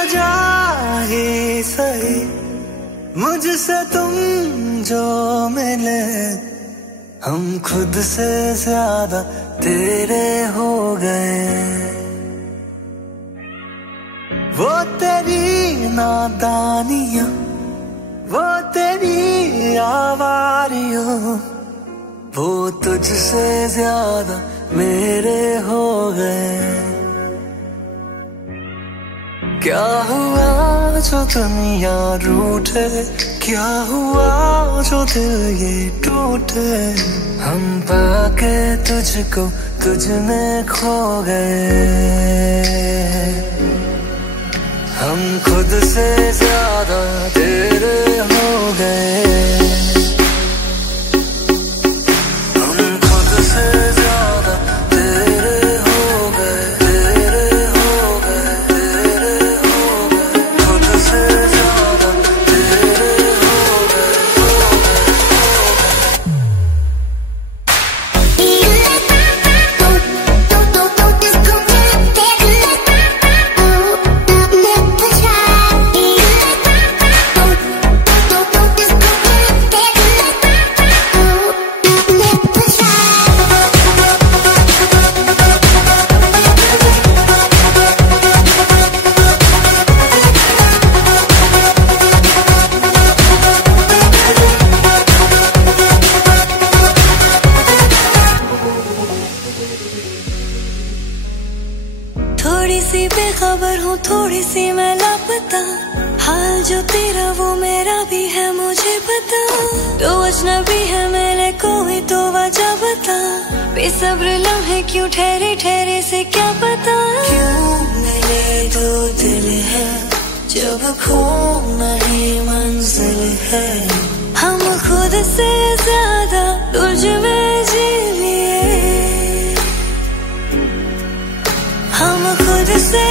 वजह ही सही, मुझसे तुम जो मिले, हम खुद से ज्यादा तेरे हो गए। वो तेरी नादानियां, वो तेरी आवारियों, वो तुझसे ज्यादा मेरे हो गए। क्या हुआ जो दुनिया रूठे, क्या हुआ जो दिल ये टूटे, हम पाके तुझको तुझ में खो गए। हम खुद से ज्यादा तेरे हो गए। हम खुद से ज्यादा तेरे हो गए, तेरे हो गए, तेरे हो गए, खुद से ज्यादा तेरे हो गए, हो गए, हो गए। थोड़ी सी बेखबर हूँ, थोड़ी सी मैं लापता, हाल जो तेरा वो मेरा भी है मुझे पता। तो अजनबी है मेरे कोई तो वजह बता, बेसब्र लम्हे क्यों ठहरे ठहरे से क्या पता। क्यों मिले दो दिल है जब खो नहीं मंजिल है, हम खुद से ज्यादा तुझ में जी लिए, हम खुद से